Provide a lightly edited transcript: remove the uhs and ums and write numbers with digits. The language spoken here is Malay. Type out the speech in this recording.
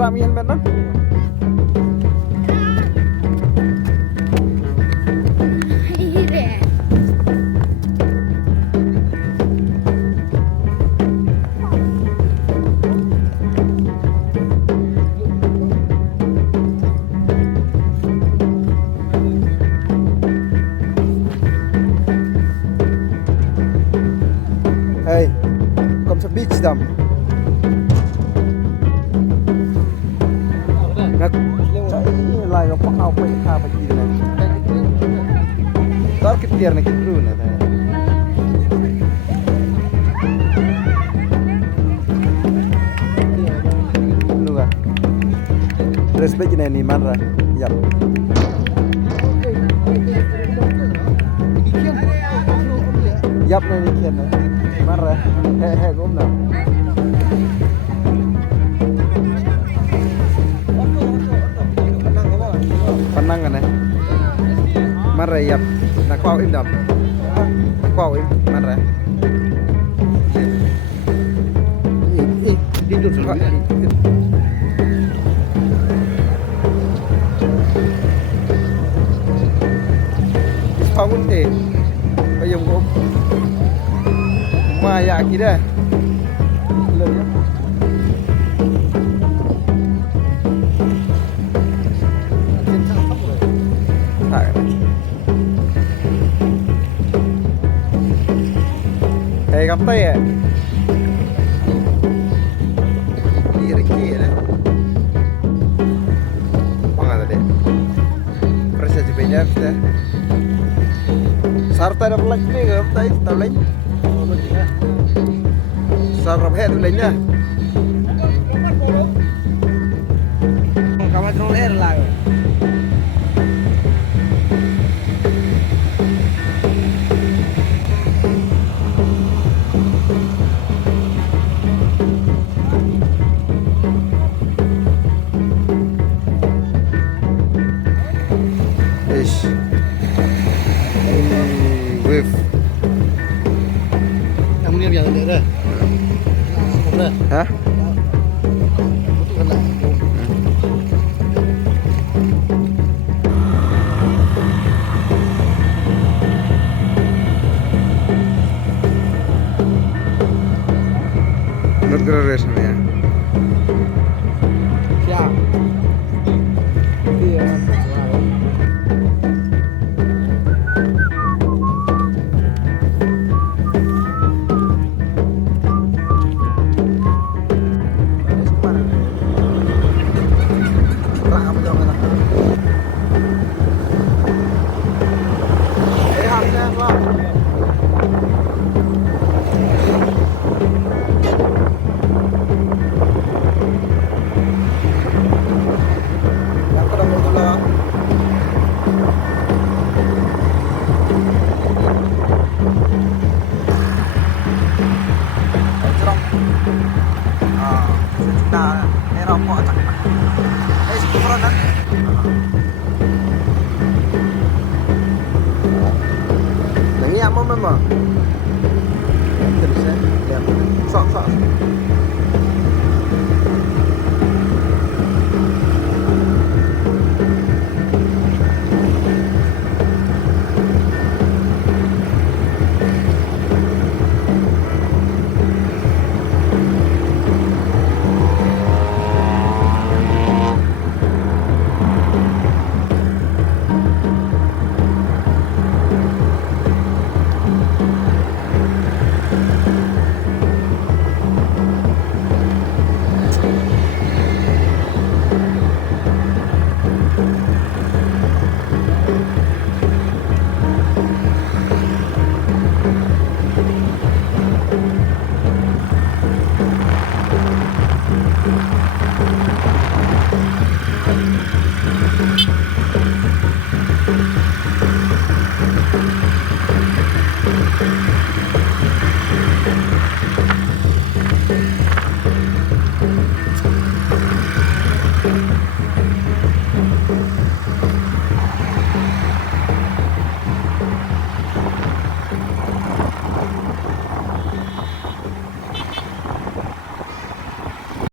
ramian benar. Hey, kom sa beach dam. Ngak lai nó bắt ao quay kha phải gì này. Đó cái tiền này cái rùi này. Lu à. Respect này ni mana? Yap. Yap này ni kian này. Mana? He gom nào. Panang kan Mara yap. Nak kau im dam. Nak kau im mara. Tidur sudah. Bangun deh. Bayam gom. Maya kita. Hei kapten ya. Kiri ya. Mana tadi? Persia cepetnya kita. Sarta ada pelak ni ke? Tak lain. Sarap head lainnya. Kamu terus air lah. Ish. Wave. Kamu ni biar ada dah. Hah? Not gonna race me ya. Siap. Dia. Nangi apa memang? Terus ya, lihat. Sok.